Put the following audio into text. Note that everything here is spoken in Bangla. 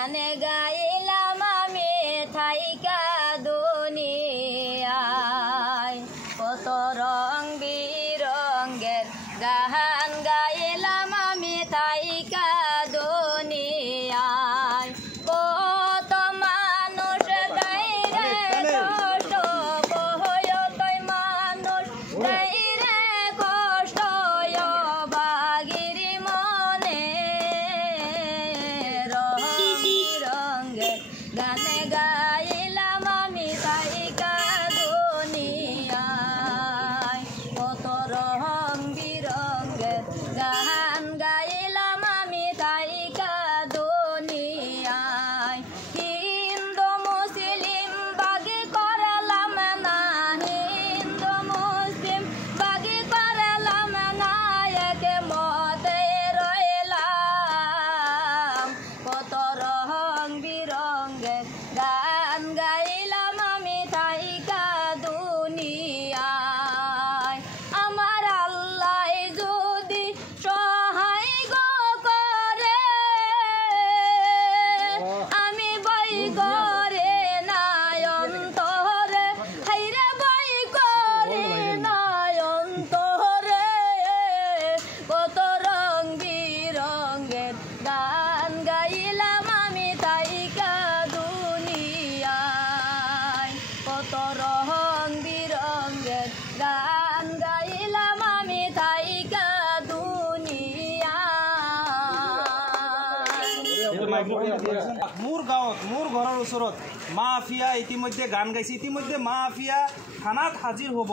গানে গাইলাম আমি থাইকা দুনিয়ায় কত রং বিরঙ্গের গান গাইলাম আমি থাইকা দুনিয়ায় কত মানুষ গাইরে কষ্ট বহয়তই মানুষ গাইরে কষ্ট বাগিরি মনে রং বিরঙ্গের গানে গাইলাম আমি থাইকা দুনিয়ায় কত রং বিরঙ্গের গান গাইলাম আমি থাইকা দুনিয়ায় হিন্দু মুসলিম বাগি করলাম না হিন্দু মুসলিম বাগি করলাম না একে মতে রইলাম কত রং বিরঙ্গের গান গাইলাম আমি থাইকা দুনিয়ায় আমার আল্লাহ যদি সহায় গো করে আমি বই করে নাই অন্তরে হাইরে বই করে নাই অন্তরে কত রং বিরঙ্গের গান গাইলাম আমি থাইকা দুনিয়ায় কত রং বিরঙ্গের গান গাইলাম আমি থাইকা দুনিয়ায় মোৰ গাঁৱত মোৰ ঘৰৰ ওচৰত মাফিয়া ইতিমধ্যে গান গাইছে ইতিমধ্যে মাফিয়া থানাত হাজিৰ হ'ব।